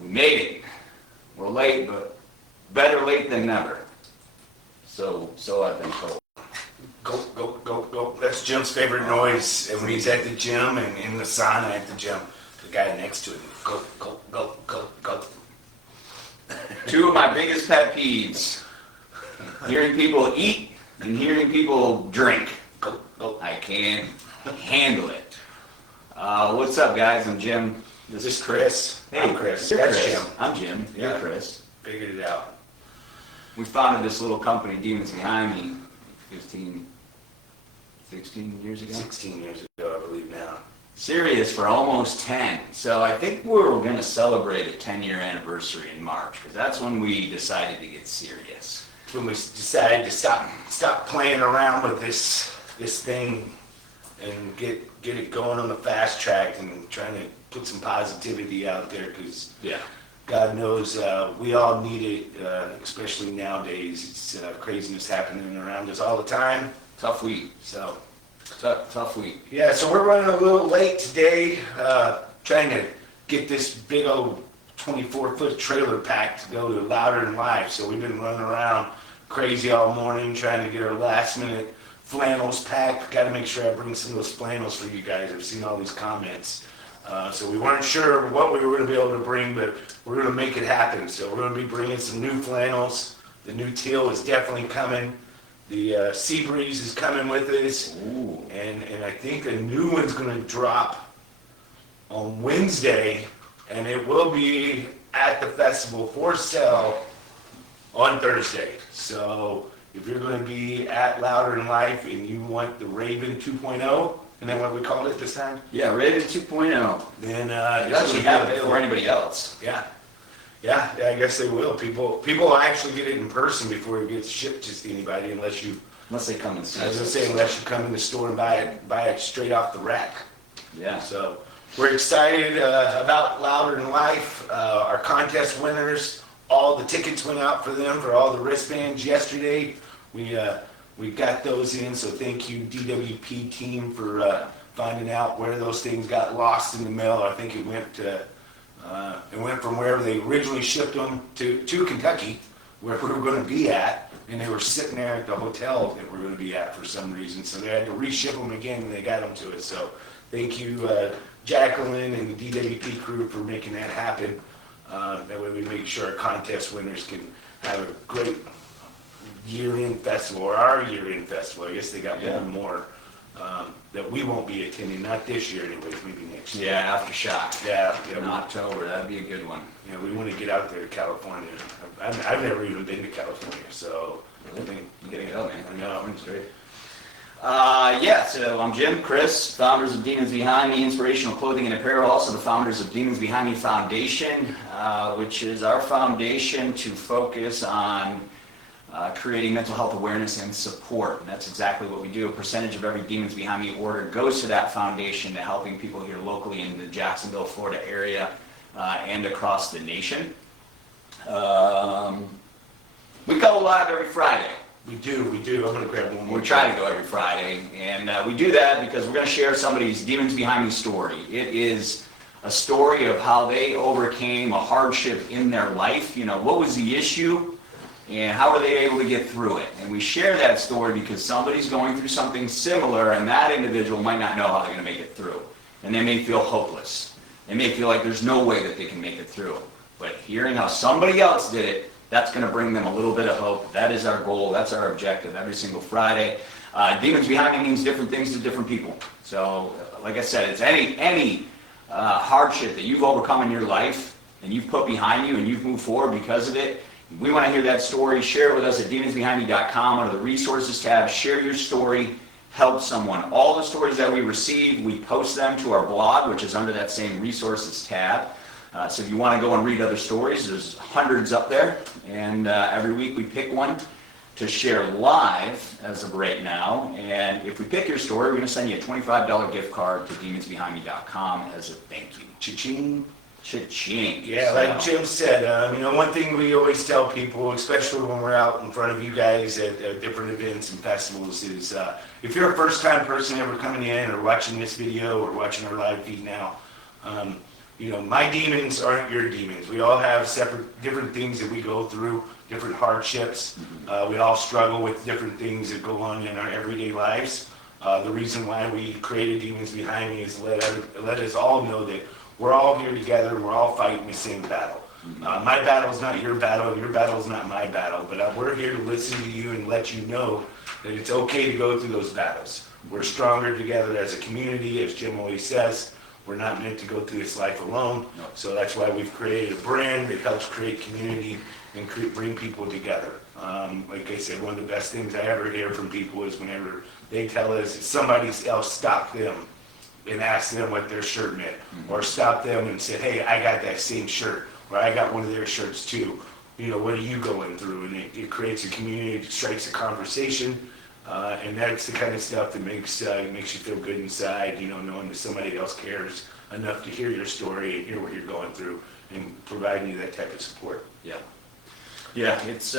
We made it. We're late, but better late than never. So I've been told. Go, go, go, go. That's Jim's favorite noise. And when he's at the gym and in the sauna at the gym, the guy next to him, go, go, go, go, go. Two of my biggest pet peeves, hearing people eat and hearing people drink. Go, go. I can't handle it. What's up, guys? I'm Jim. This is Chris. Hey, I'm Chris. You're That's Chris. Jim. I'm Jim. You're Yeah. Chris. Figured it out. We founded this little company, Demons Behind Me, 16 years ago. 16 years ago, I believe now. Serious for almost 10. So I think we're going to celebrate a 10-year anniversary in March, because that's when we decided to get serious. When we decided to stop playing around with this thing and get it going on the fast track and trying to put some positivity out there, because Yeah. God knows we all need it, especially nowadays. It's craziness happening around us all the time. Tough week. So Tough week. yeah, so we're running a little late today, trying to get this big old 24-foot trailer pack to go to Louder Than Life. So we've been running around crazy all morning trying to get our last-minute flannels packed. Got to make sure I bring some of those flannels for you guys. I've seen all these comments. So we weren't sure what we were going to be able to bring, but we're going to make it happen. So we're going to be bringing some new flannels. The new teal is definitely coming. The Sea Breeze is coming with us. Ooh. And I think a new one's going to drop on Wednesday, and it will be at the festival for sale on Thursday. So if you're going to be at Louder Than Life and you want the Raven 2.0, and then what we called it this time, Yeah, rated 2.0. then It it doesn't should be have it available. for anybody else. Yeah, I guess they will. People will actually get it in person before it gets shipped to anybody, unless Unless they come and see I was us. gonna say, unless you come in the store and buy it straight off the rack. Yeah. So we're excited about Louder Than Life. Our contest winners, all the tickets went out for them for all the wristbands yesterday. We got those in, so thank you DWP team for finding out where those things got lost in the mail. I think it went from wherever they originally shipped them to Kentucky, where we were going to be at, and they were sitting there at the hotel that we're going to be at for some reason. So they had to reship them again, and they got them to us. So thank you, Jacqueline and the DWP crew, for making that happen. That way we make sure our contest winners can have a great year-end festival, or our year-end festival. I guess they got one more that we won't be attending, not this year anyways, maybe next year. Yeah, Aftershock. Yeah, In October, that'd be a good one. yeah, we want to get out there to California. I've never even been to California, so I think You gotta go, man. I know. It's great. So I'm Jim, Chris, founders of Demons Behind Me, Inspirational Clothing and Apparel, also the founders of Demons Behind Me Foundation, which is our foundation to focus on creating mental health awareness and support. And that's exactly what we do. A percentage of every Demons Behind Me order goes to that foundation, to helping people here locally in the Jacksonville, Florida area and across the nation. We go live every Friday. We do. I'm going to grab one more. We try to go every Friday, and we do that because we're going to share somebody's Demons Behind Me story. It is a story of how they overcame a hardship in their life. You know, what was the issue, and how were they able to get through it? And we share that story because somebody's going through something similar, and that individual might not know how they're going to make it through. And they may feel hopeless. They may feel like there's no way that they can make it through. But hearing how somebody else did it, that's going to bring them a little bit of hope. That is our goal. That's our objective every single Friday. Demons Behind Me means different things to different people. So, like I said, it's any hardship that you've overcome in your life and you've put behind you and you've moved forward because of it. We want to hear that story. Share it with us at demonsbehindme.com under the resources tab. Share your story. Help someone. All the stories that we receive, we post them to our blog, which is under that same resources tab. So if you want to go and read other stories, there's hundreds up there, and every week we pick one to share live as of right now. And if we pick your story, we're going to send you a $25 gift card to demonsbehindme.com as a thank you. Cha-ching. Cha-ching. Yeah, like Jim said, one thing we always tell people, especially when we're out in front of you guys at different events and festivals, is if you're a first-time person ever coming in or watching this video or watching our live feed now, you know, my demons aren't your demons. We all have separate, different things that we go through, different hardships. We all struggle with different things that go on in our everyday lives. The reason why we created Demons Behind Me is to let us all know that we're all here together and we're all fighting the same battle. My battle is not your battle, your battle is not my battle, but we're here to listen to you and let you know that it's okay to go through those battles. We're stronger together as a community, as Jim always says. We're not meant to go through this life alone, so that's why we've created a brand that helps create community and bring people together. Like I said, one of the best things I ever hear from people is whenever they tell us that somebody else stopped them and asked them what their shirt meant, or stopped them and said, hey, I got that same shirt, or I got one of their shirts too. You know, what are you going through? And it creates a community, it strikes a conversation, and that's the kind of stuff that makes you feel good inside, you know, knowing that somebody else cares enough to hear your story and hear what you're going through and providing you that type of support. Yeah. Yeah, it's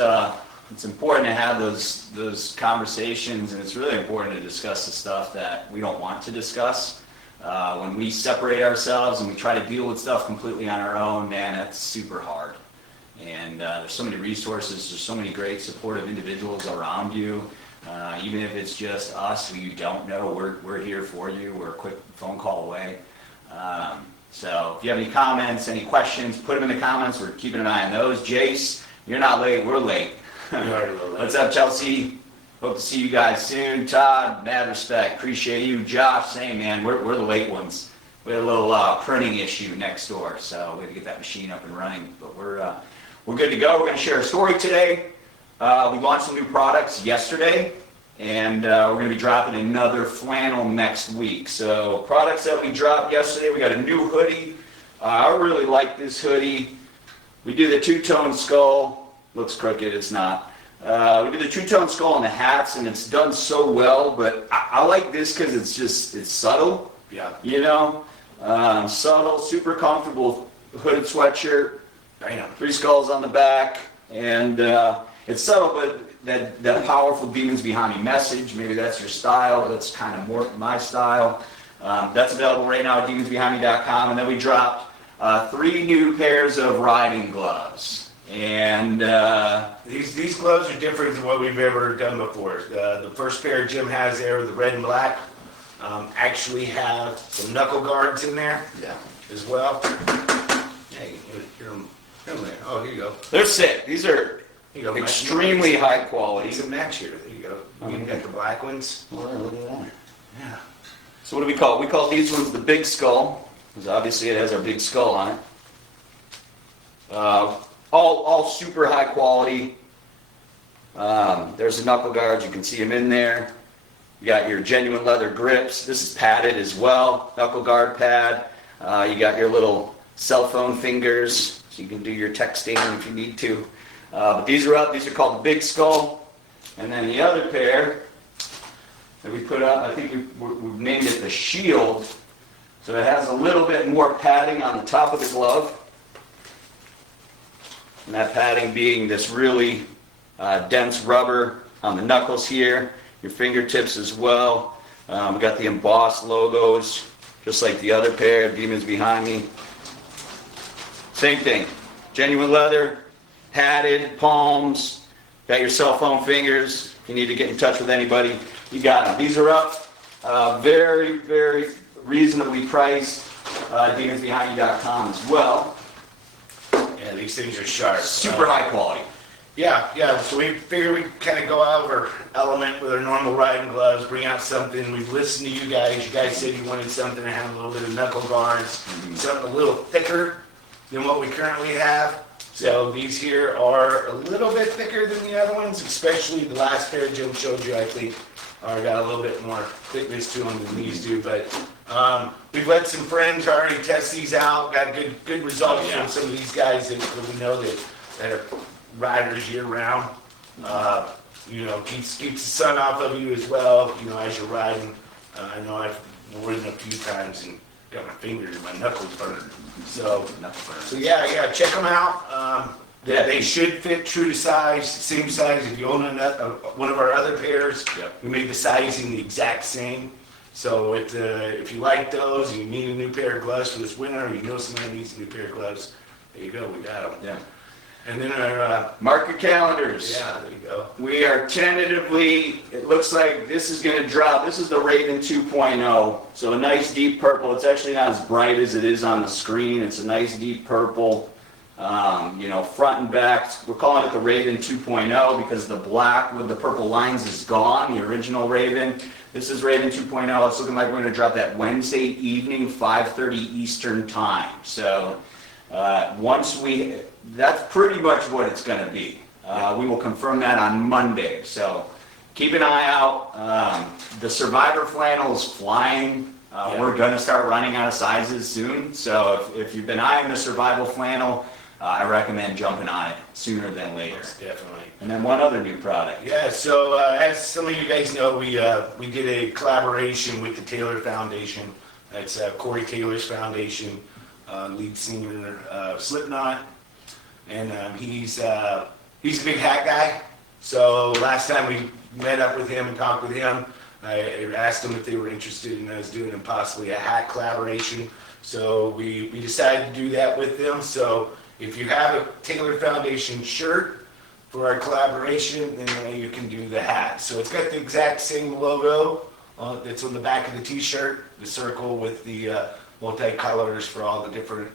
important to have those conversations, and it's really important to discuss the stuff that we don't want to discuss. When we separate ourselves and we try to deal with stuff completely on our own, man, that's super hard. And there's so many resources, there's so many great supportive individuals around you. Even if it's just us who you don't know, we're here for you. We're a quick phone call away. So if you have any comments, any questions, put them in the comments. We're keeping an eye on those. Jace, you're not late, we're late. What's up, Chelsea? Hope to see you guys soon. Todd, mad respect, appreciate you. Josh, same, man, we're the late ones. We had a little printing issue next door, so we had to get that machine up and running. But we're good to go. We're going to share a story today. We launched some new products yesterday, and we're going to be dropping another flannel next week. So products that we dropped yesterday, we got a new hoodie. I really like this hoodie. We do the two-tone skull. Looks crooked, it's not. We do the two-tone skull on the hats, and it's done so well, but I like this because it's subtle. Yeah. You know? Subtle, super comfortable hooded sweatshirt. Bam. 3 skulls on the back, and it's subtle, but that powerful Demons Behind Me message, maybe that's your style, that's kind of more my style. That's available right now at demonsbehindme.com, and then we dropped 3 new pairs of riding gloves. And these gloves are different than what we've ever done before. The first pair Jim has there, the red and black, actually have some knuckle guards in there as well. Hey, here there. Oh, here you go. They're sick. These are extremely high quality. These are match here. There you go. You got the black ones. Oh, look at that. Yeah. So what do we call it? We call these ones the big skull, because obviously it has our big skull on it. All super high quality. There's the knuckle guards. You can see them in there. You got your genuine leather grips. This is padded as well. Knuckle guard pad. You got your little cell phone fingers, so you can do your texting if you need to. But these are up. These are called the big skull. And then the other pair that we put up, I think we've named it the shield. So it has a little bit more padding on the top of the glove. And that padding being this really dense rubber on the knuckles here, your fingertips as well. We got the embossed logos, just like the other pair, Demons Behind Me. Same thing, genuine leather, padded, palms, got your cell phone fingers. If you need to get in touch with anybody, you got them. These are up, very, very reasonably priced, demonsbehindme.com as well. Yeah, these things are sharp. Super high quality. Yeah. So we figured we'd kind of go out of our element with our normal riding gloves, bring out something. We've listened to you guys. You guys said you wanted something to have a little bit of knuckle guards, something a little thicker than what we currently have. So these here are a little bit thicker than the other ones, especially the last pair Jim showed you, I think, got a little bit more thickness to them than these do. But we've let some friends already test these out, got good results from some of these guys that we know that are riders year round. Keeps the sun off of you as well, as you're riding. I know I've ridden a few times and got my fingers and my knuckles burned. So yeah, check them out. They should fit true to size, same size. If you own one of our other pairs, we made the sizing the exact same. So if you like those, you need a new pair of gloves for this winter, or you know somebody needs a new pair of gloves, there you go, we got them. Yeah. And then our, Mark your calendars. yeah, there you go. We are tentatively, it looks like this is going to drop. This is the Raven 2.0. So a nice deep purple. It's actually not as bright as it is on the screen. It's a nice deep purple, front and back. We're calling it the Raven 2.0 because the black with the purple lines is gone, the original Raven. This is Raven 2.0. It's looking like we're going to drop that Wednesday evening, 5:30 Eastern time. So that's pretty much what it's going to be. We will confirm that on Monday. So keep an eye out. The Survivor flannel is flying. We're going to start running out of sizes soon. So if you've been eyeing the Survival flannel, I recommend jumping on it sooner than later. Definitely. And then one other new product. Yeah, so as some of you guys know, we did a collaboration with the Taylor Foundation. That's Corey Taylor's foundation, lead singer Slipknot. And he's a big hat guy. So last time we met up with him and talked with him, I asked them if they were interested in us doing possibly a hat collaboration. So we decided to do that with them. So if you have a Taylor Foundation shirt for our collaboration, then you can do the hat. So it's got the exact same logo that's on the back of the t-shirt, the circle with the multi-colors for all the different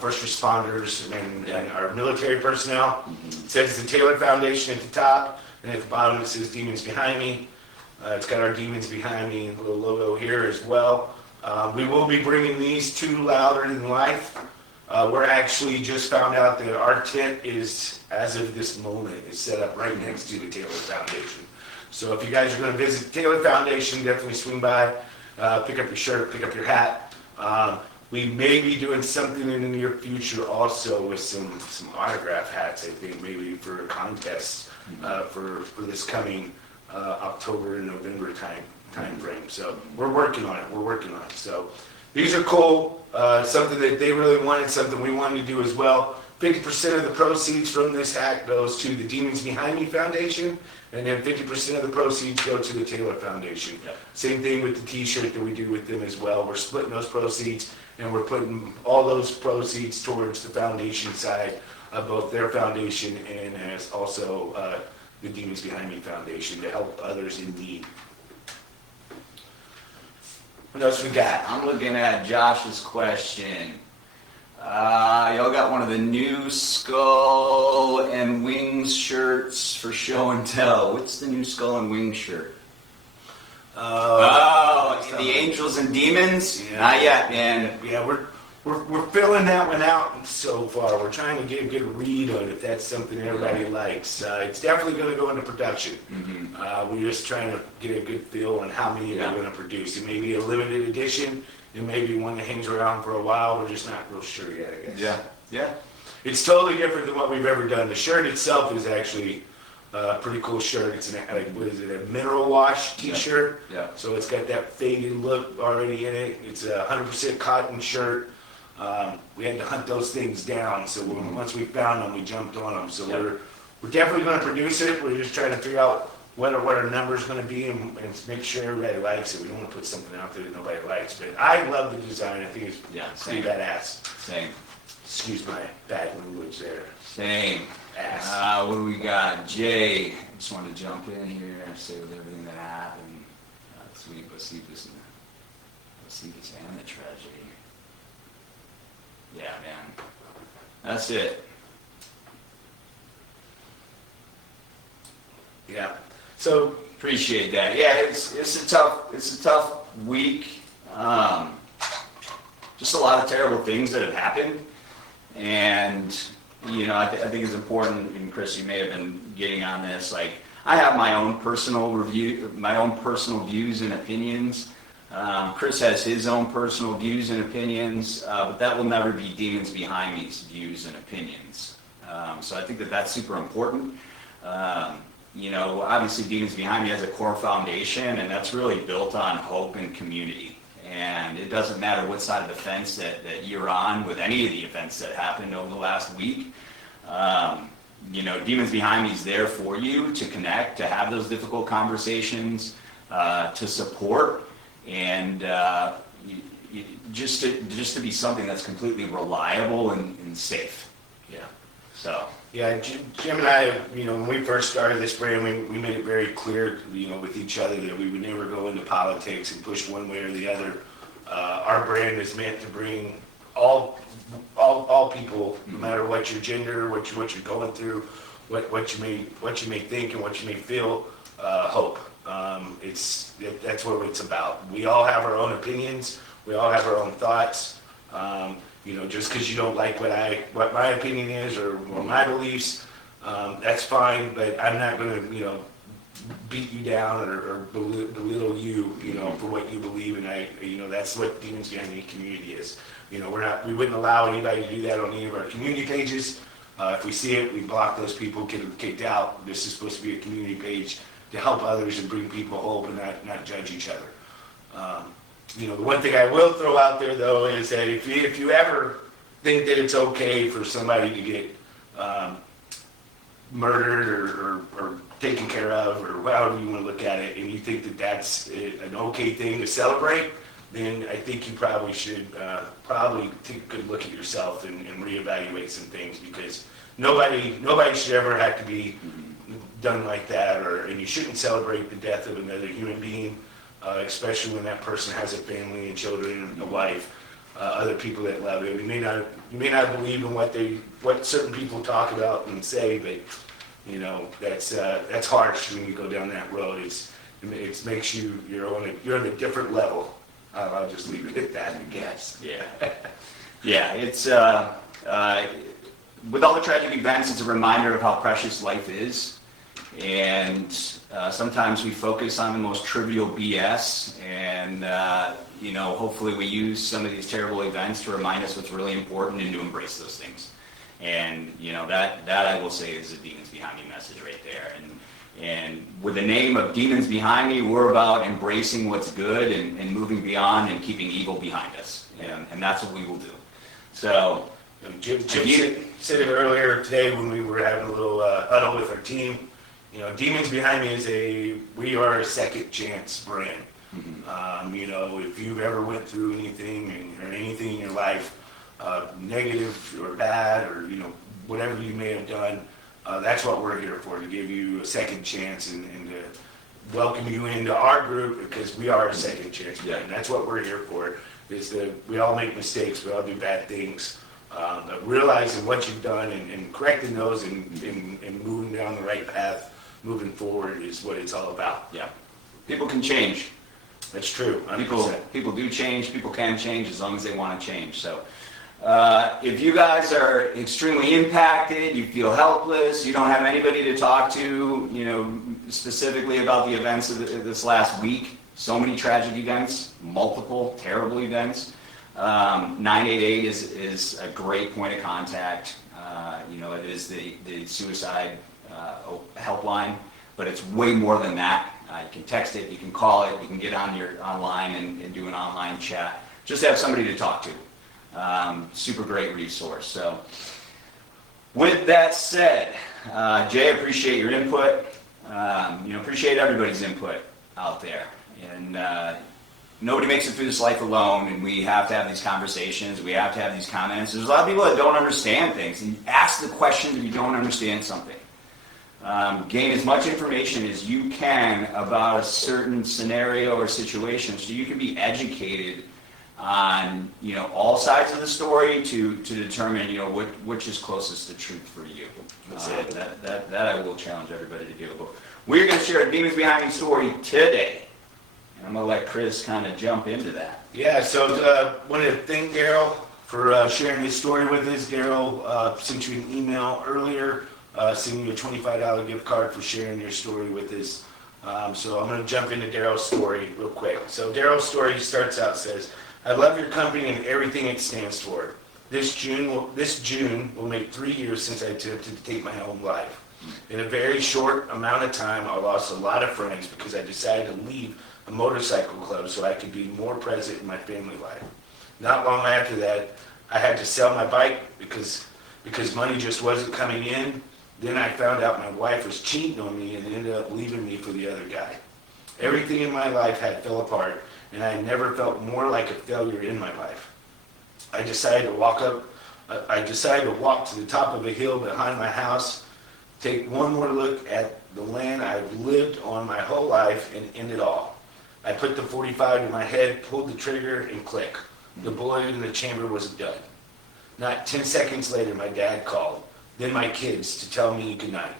first responders and our military personnel. It says the Taylor Foundation at the top, and at the bottom it says Demons Behind Me. It's got our Demons Behind Me little logo here as well. We will be bringing these to Louder Than Life. We're actually just found out that our tent is, as of this moment, is set up right next to the Taylor Foundation. So if you guys are going to visit the Taylor Foundation, definitely swing by, pick up your shirt, pick up your hat. We may be doing something in the near future also with some autograph hats, I think, maybe for a contest for this coming October and November time frame. So we're working on it. So these are cool, something that they really wanted, something we wanted to do as well. 50% of the proceeds from this hat goes to the Demons Behind Me Foundation, and then 50% of the proceeds go to the Taylor Foundation. Yep. Same thing with the t-shirt that we do with them as well. We're splitting those proceeds, and we're putting all those proceeds towards the foundation side of both their foundation and as also the Demons Behind Me Foundation to help others in need. What else we got? I'm looking at Josh's question. Y'all got one of the new Skull and Wings shirts for show and tell. What's the new Skull and Wings shirt? The Angels and Demons? Yeah. Not yet, man. Yeah, we're filling that one out so far. We're trying to get a good read on if that's something everybody likes. It's definitely going to go into production. Mm-hmm. We're just trying to get a good feel on how many we're going to produce. It may be a limited edition. It may be one that hangs around for a while. We're just not real sure yet, I guess. Yeah. It's totally different than what we've ever done. The shirt itself is actually a pretty cool shirt. It's a mineral wash t-shirt. Yeah. So it's got that faded look already in it. It's a 100% cotton shirt. We had to hunt those things down. So once we found them, we jumped on them. So we're definitely going to produce it. We're just trying to figure out what our number's going to be and make sure everybody likes it. We don't want to put something out there that nobody likes. But I love the design. I think it's pretty badass. Same. Excuse my bad language there. Same. Ass. What do we got? Jay, I just wanted to jump in here and say with everything that happened. Let's see this and the tragedy. Yeah, man. That's it. Yeah. So appreciate that. Yeah, it's a tough week. Just a lot of terrible things that have happened, and I think it's important. And Chris, you may have been getting on this. Like, I have my own personal views and opinions. Chris has his own personal views and opinions, but that will never be Demons Behind Me's views and opinions. So I think that's super important. Obviously Demons Behind Me has a core foundation, and that's really built on hope and community. And it doesn't matter what side of the fence that you're on with any of the events that happened over the last week. Demons Behind Me is there for you to connect, to have those difficult conversations, to support. and just to be something that's completely reliable and safe. Yeah. So. Yeah, Jim and I, when we first started this brand, we made it very clear, with each other that we would never go into politics and push one way or the other. Our brand is meant to bring all people, no matter what your gender, what you're going through, what you may think and what you may feel, hope. That's what it's about. We all have our own opinions. We all have our own thoughts. Just because you don't like what my opinion is or my beliefs, that's fine. But I'm not going to beat you down or belittle you for what you believe. And that's what Demons Behind Me community is. We wouldn't allow anybody to do that on any of our community pages. If we see it, we block those people, get them kicked out. This is supposed to be a community page to help others and bring people hope and not judge each other. The one thing I will throw out there, though, is that if you ever think that it's okay for somebody to get murdered or taken care of, or however you want to look at it, and you think that that's an okay thing to celebrate, then I think you probably should take a good look at yourself and reevaluate some things, because nobody should ever have to be done like that, and you shouldn't celebrate the death of another human being. Especially when that person has a family and children and a wife, other people that love it. You may not believe in what certain people talk about and say, but that's harsh when you go down that road. It makes you're on a different level. I'll just leave it at that, I guess. Yeah. Yeah. It's with all the tragic events, it's a reminder of how precious life is. And sometimes we focus on the most trivial BS, and hopefully we use some of these terrible events to remind us what's really important and to embrace those things. And that I will say is a Demons Behind Me message right there. And with the name of Demons Behind Me, we're about embracing what's good and moving beyond and keeping evil behind us. And that's what we will do. So Jim said it earlier today when we were having a little huddle with our team. Demons Behind Me we are a second chance brand. Mm-hmm. If you've ever went through anything or anything in your life, negative or bad, or whatever you may have done, that's what we're here for, to give you a second chance and to welcome you into our group, because we are a second chance brand. Yeah. That's what we're here for. Is that we all make mistakes, we all do bad things. But realizing what you've done and correcting those and moving down the right path, moving forward, is what it's all about. Yeah. People can change. That's true. 100%. People do change. People can change as long as they want to change. So if you guys are extremely impacted, you feel helpless, you don't have anybody to talk to, specifically about the events of this last week, so many tragic events, multiple terrible events, 988 is a great point of contact. It is the suicide helpline, but it's way more than that. You can text it, you can call it, you can get online and do an online chat. Just have somebody to talk to. Super great resource. So with that said, Jay, appreciate your input. Appreciate everybody's input out there. And nobody makes it through this life alone, and we have to have these conversations. We have to have these comments. There's a lot of people that don't understand things, and ask the questions if you don't understand something. Gain as much information as you can about a certain scenario or situation, so you can be educated on all sides of the story to determine which is closest to truth for you. That I will challenge everybody to do. But we're going to share a Demons Behind Me story today. And I'm going to let Chris kind of jump into that. Yeah, so wanted to thank Daryl for sharing his story with us. Daryl sent you an email earlier, sending you a $25 gift card for sharing your story with us. So I'm going to jump into Daryl's story real quick. So Daryl's story starts out, says, "I love your company and everything it stands for. This June will make 3 years since I attempted to take my own life. In a very short amount of time, I lost a lot of friends because I decided to leave a motorcycle club so I could be more present in my family life. Not long after that, I had to sell my bike because money just wasn't coming in. Then I found out my wife was cheating on me and ended up leaving me for the other guy. Everything in my life had fell apart, and I never felt more like a failure in my life. I decided to walk to the top of a hill behind my house, take one more look at the land I've lived on my whole life, and end it all. I put the 45 to my head, pulled the trigger, and click. The bullet in the chamber was done. Not 10 seconds later, my dad called, then my kids, to tell me goodnight.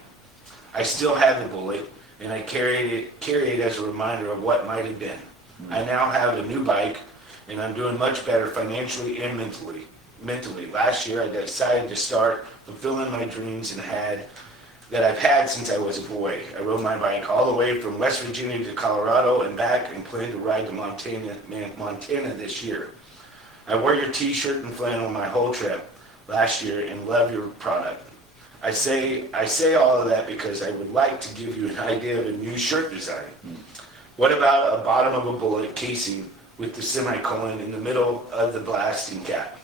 I still have the bullet, and I carry it as a reminder of what might have been. I now have a new bike, and I'm doing much better financially and mentally. Last year, I decided to start fulfilling my dreams that I've had since I was a boy. I rode my bike all the way from West Virginia to Colorado and back, and plan to ride to Montana this year. I wore your t-shirt and flannel my whole trip last year and love your product. I say all of that because I would like to give you an idea of a new shirt design. What about a bottom of a bullet casing with the semicolon in the middle of the blasting cap?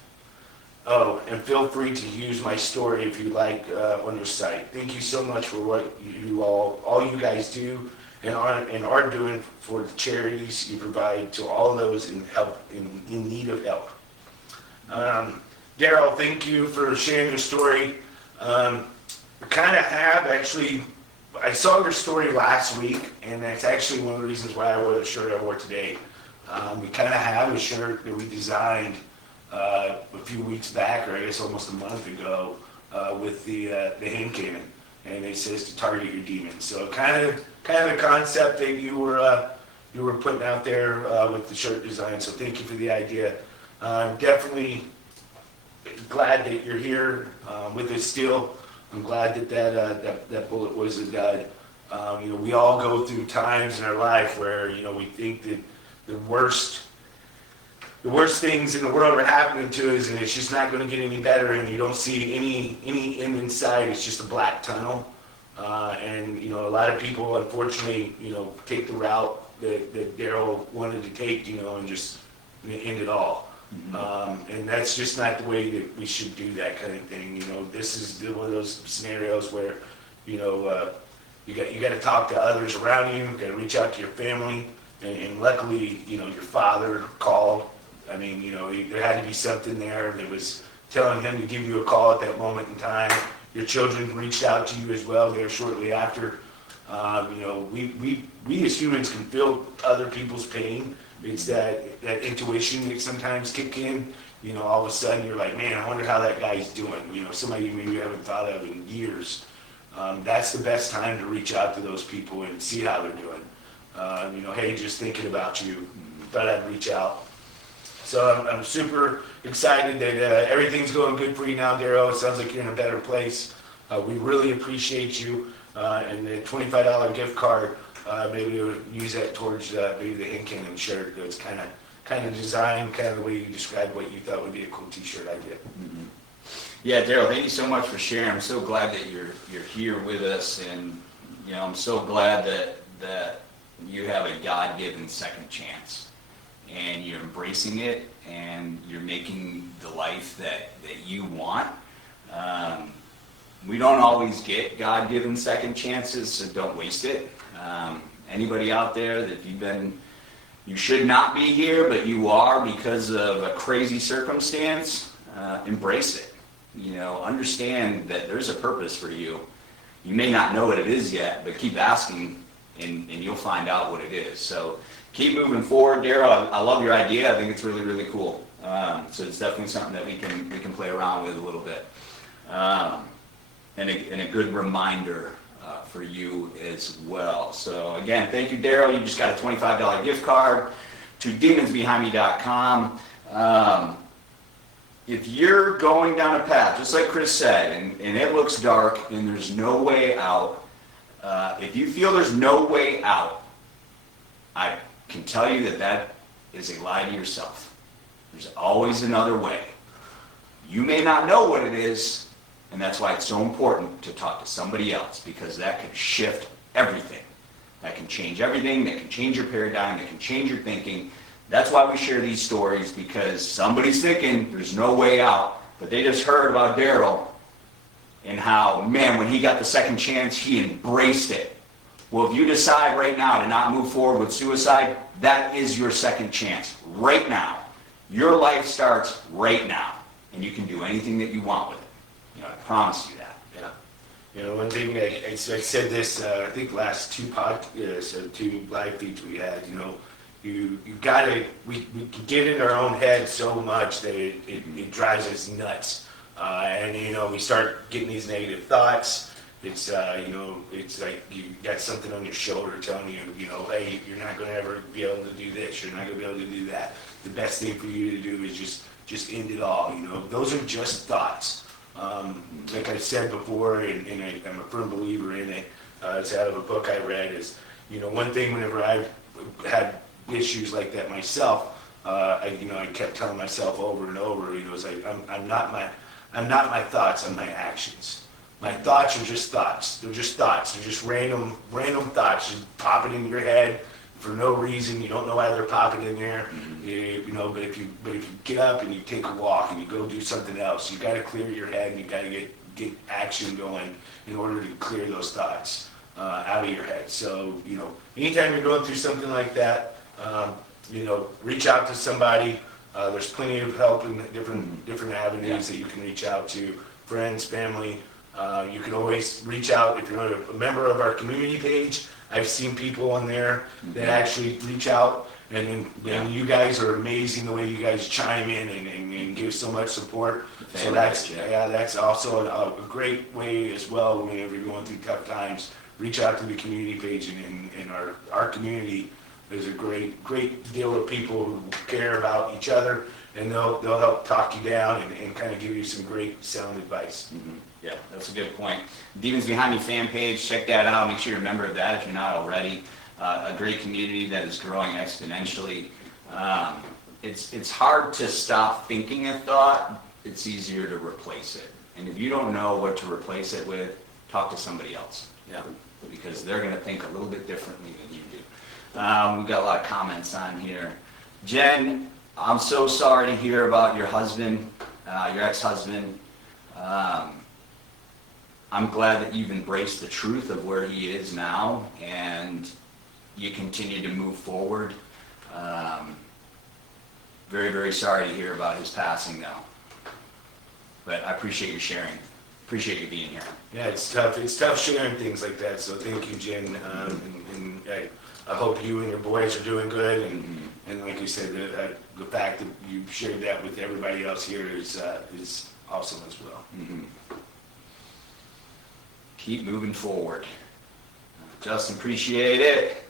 Oh, and feel free to use my story if you like on your site. Thank you so much for what all you guys do and are doing for the charities you provide to all those in need of help. Daryl, thank you for sharing your story. I saw your story last week, and that's actually one of the reasons why I wore the shirt I wore today. We kind of have a shirt that we designed a few weeks back, or I guess almost a month ago, with the hand cannon, and it says to target your demons. So kind of the concept that you were putting out there with the shirt design. So thank you for the idea. I'm definitely glad that you're here with us still. I'm glad that bullet was a dud. We all go through times in our life where we think that the worst things in the world are happening to us, and it's just not going to get any better, and you don't see any end in sight. It's just a black tunnel, and a lot of people, unfortunately, take the route that Daryl wanted to take, and just end it all. And that's just not the way that we should do that kind of thing. This is one of those scenarios where you got to talk to others around you. You got to reach out to your family, and luckily, your father called. I mean, there had to be something there that was telling him to give you a call at that moment in time. Your children reached out to you as well there shortly after. We as humans can feel other people's pain. It's that intuition that sometimes kick in. All of a sudden you're like, man, I wonder how that guy's doing. Somebody maybe you haven't thought of in years. That's the best time to reach out to those people and see how they're doing. Hey, just thinking about you. Thought I'd reach out. So I'm super excited that everything's going good for you now, Daryl. It sounds like you're in a better place. We really appreciate you, and the $25 gift card. Maybe we'll use that towards maybe the hand cannon shirt. It's kind of designed, kind of the way you described what you thought would be a cool T-shirt idea. Mm-hmm. Yeah, Daryl, thank you so much for sharing. I'm so glad that you're here with us, and I'm so glad that you have a God-given second chance. And you're embracing it, and you're making the life that you want. We don't always get God-given second chances, so don't waste it. Anybody out there that you should not be here, but you are because of a crazy circumstance, embrace it. Understand that there's a purpose for you. You may not know what it is yet, but keep asking, and you'll find out what it is. So keep moving forward, Daryl. I love your idea. I think it's really, really cool. So it's definitely something that we can play around with a little bit, and a good reminder for you as well. So again, thank you, Daryl. You just got a $25 gift card to demonsbehindme.com. If you're going down a path, just like Chris said, and it looks dark and there's no way out, if you feel there's no way out, I can tell you that is a lie to yourself. There's always another way. You may not know what it is, and that's why it's so important to talk to somebody else, because that can shift everything. That can change everything, that can change your paradigm, that can change your thinking. That's why we share these stories, because somebody's thinking there's no way out, but they just heard about Daryl and how, man, when he got the second chance, he embraced it. Well, if you decide right now to not move forward with suicide, that is your second chance, right now. Your life starts right now, and you can do anything that you want with it. You know, I promise you that. Yeah. You know, one thing, I said this, I think last two live feeds we had, you know, you gotta, we can get in our own head so much that it drives us nuts. And, you know, we start getting these negative thoughts. It's, you know, it's like you got something on your shoulder telling you, you know, hey, you're not going to ever be able to do this. You're not going to be able to do that. The best thing for you to do is just end it all. You know, those are just thoughts. Like I said before, and I'm a firm believer in it. It's out of a book I read. Is, you know, one thing whenever I've had issues like that myself, I kept telling myself over and over, you know, it's like I'm not my thoughts, I'm my actions. My thoughts are just thoughts. They're just thoughts. They're just random thoughts just popping into your head for no reason. You don't know why they're popping in there. You know, but if you get up and you take a walk and you go do something else, you got to clear your head and you got to get action going in order to clear those thoughts out of your head. So, you know, anytime you're going through something like that, you know, reach out to somebody. There's plenty of help in different avenues that you can reach out to, friends, family. You can always reach out if you're a member of our community page. I've seen people on there that actually reach out, and you guys are amazing the way you guys chime in and give so much support. So that's also a great way as well whenever you're going through tough times. Reach out to the community page, and our community is a great deal of people who care about each other, and they'll help talk you down and kind of give you some great sound advice. Mm-hmm. Yeah, that's a good point. Demons Behind Me fan page, check that out. Make sure you're a member of that if you're not already. A great community that is growing exponentially. It's hard to stop thinking a thought. It's easier to replace it. And if you don't know what to replace it with, talk to somebody else. Yeah, because they're going to think a little bit differently than you do. We've got a lot of comments on here. Jen, I'm so sorry to hear about your husband, your ex-husband. I'm glad that you've embraced the truth of where he is now and you continue to move forward. Very, very sorry to hear about his passing though. But I appreciate you sharing. Appreciate you being here. Yeah, it's tough. It's tough sharing things like that. So thank you, Jen. And I hope you and your boys are doing good. And like you said, the fact that you shared that with everybody else here is awesome as well. Mm-hmm. Keep moving forward. Justin, appreciate it.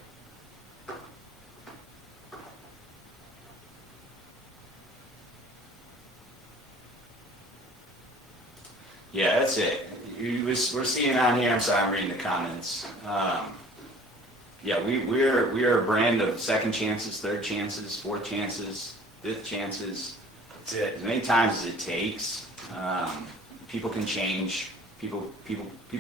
Yeah, that's it. We're seeing on here, I'm sorry, I'm reading the comments. Yeah, we're a brand of second chances, third chances, fourth chances, fifth chances. That's it. As many times as it takes. People can change. People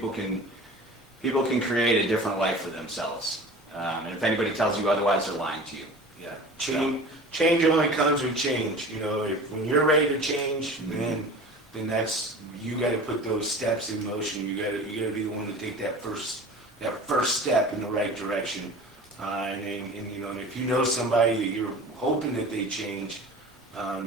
can create a different life for themselves. And if anybody tells you otherwise, they're lying to you. Yeah, change only comes with change. You know, when you're ready to change, then that's, you got to put those steps in motion. You got to be the one to take that first step in the right direction. And you know, and if you know somebody that you're hoping that they change,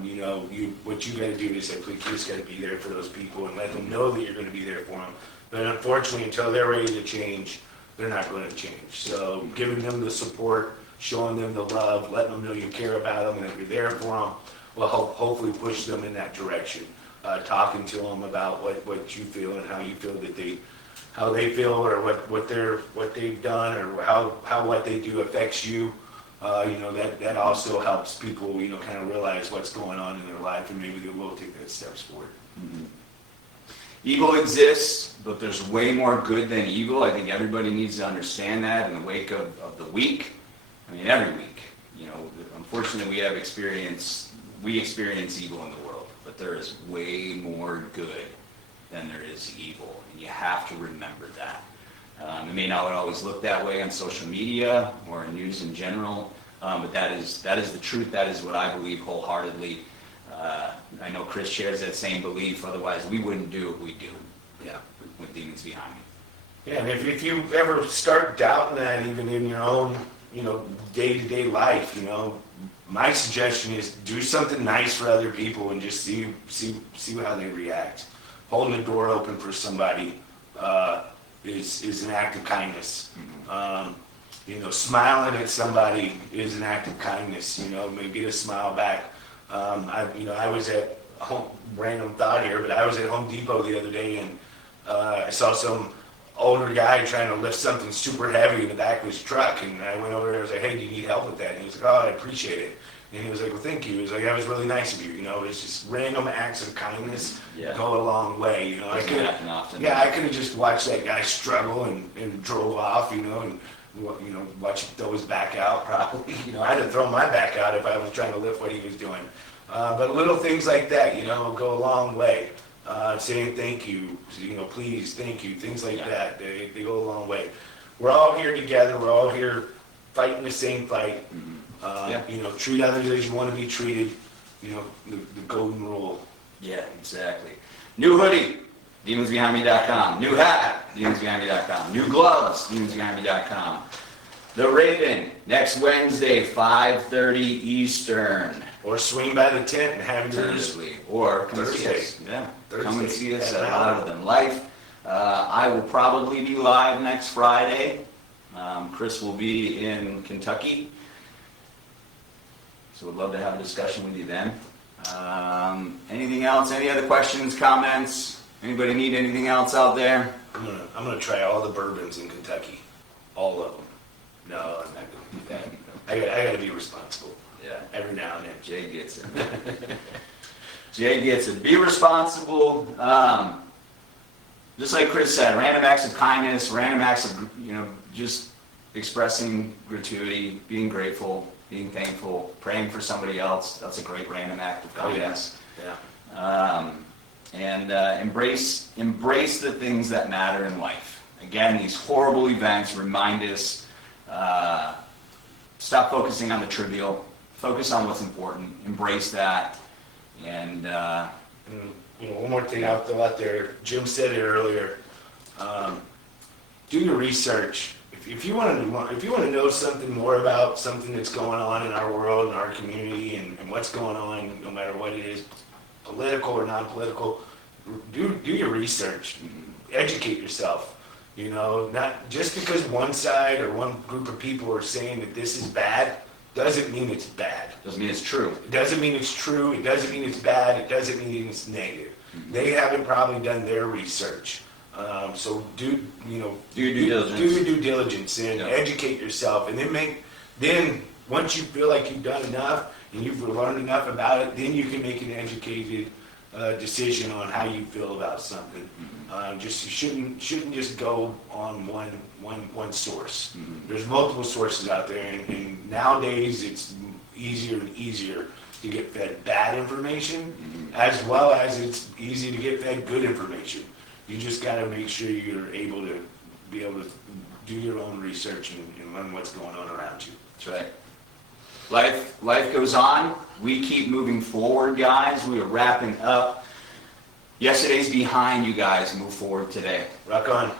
you know, what you got to do is you just got to be there for those people and let them know that you're going to be there for them. But unfortunately, until they're ready to change, they're not going to change. So giving them the support, showing them the love, letting them know you care about them and that you're there for them will hopefully push them in that direction. Talking to them about what you feel and how you feel that how they feel, or what they've done, or how what they do affects you. You know, that also helps people, you know, kind of realize what's going on in their life, and maybe they will take those steps forward. Mm-hmm. Evil exists, but there's way more good than evil. I think everybody needs to understand that in the wake of the week. I mean, every week. You know, unfortunately, we experience evil in the world, but there is way more good than there is evil, and you have to remember that. It may not always look that way on social media or in news in general, but that is the truth. That is what I believe wholeheartedly. I know Chris shares that same belief. Otherwise, we wouldn't do what we do. Yeah, with Demons Behind Me. Yeah, and if you ever start doubting that even in your own, day-to-day life, my suggestion is do something nice for other people and just see how they react. Holding the door open for somebody is an act of kindness. Smiling at somebody is an act of kindness. Maybe get a smile back. I was at random thought here, but I was at Home Depot the other day and I saw some older guy trying to lift something super heavy in the back of his truck, and I went over there and was like, "Hey, do you need help with that?" And he was like, "Oh, I appreciate it." And he was like, "Well, thank you." He was like, "That was really nice of you." It's just random acts of kindness go a long way. I could have just watched that guy struggle and drove off, and watch him throw his back out probably. I'd have thrown my back out if I was trying to lift what he was doing. But little things like that, go a long way. Saying thank you, please, thank you, things like that, they go a long way. We're all here together, we're all here fighting the same fight. Treat others as you want to be treated, the golden rule. Yeah, exactly. New hoodie, demonsbehindme.com. New hat, demonsbehindme.com. New gloves, demonsbehindme.com. The Raven, next Wednesday, 5:30 Eastern. Or swing by the tent and have yours. Or come see us. Yeah, come and see us at Louder Than Life. I will probably be live next Friday. Chris will be in Kentucky. So we'd love to have a discussion with you then. Anything else? Any other questions, comments? Anybody need anything else out there? I'm gonna try all the bourbons in Kentucky. All of them. No, I'm not gonna do that. I gotta be responsible. Yeah. Every now and then. Jay gets it. Jay gets it. Be responsible. Just like Chris said, random acts of kindness, random acts of, just expressing gratuity, being grateful, being thankful, praying for somebody else. That's a great random act of kindness. Embrace the things that matter in life. Again, these horrible events remind us, stop focusing on the trivial. Focus on what's important. Embrace that. And one more thing I'll throw out there. Jim said it earlier. Do your research. If you want to know something more about something that's going on in our world, in our community, and what's going on, no matter what it is, political or non-political, do your research. Educate yourself. Not just because one side or one group of people are saying that this is bad. Doesn't mean it's bad. Doesn't mean it's true. It doesn't mean it's true. It doesn't mean it's bad. It doesn't mean it's negative. They haven't probably done their research. So do your due diligence and educate yourself, and then once you feel like you've done enough and you've learned enough about it, then you can make an educated decision on how you feel about something. You shouldn't just go on one source. There's multiple sources out there, and nowadays it's easier and easier to get fed bad information, as well as it's easy to get fed good information. You just got to make sure you're able to do your own research and learn what's going on around you. That's right. Life goes on. We keep moving forward, guys. We are wrapping up. Yesterday's behind, you guys. Move forward today. Rock on.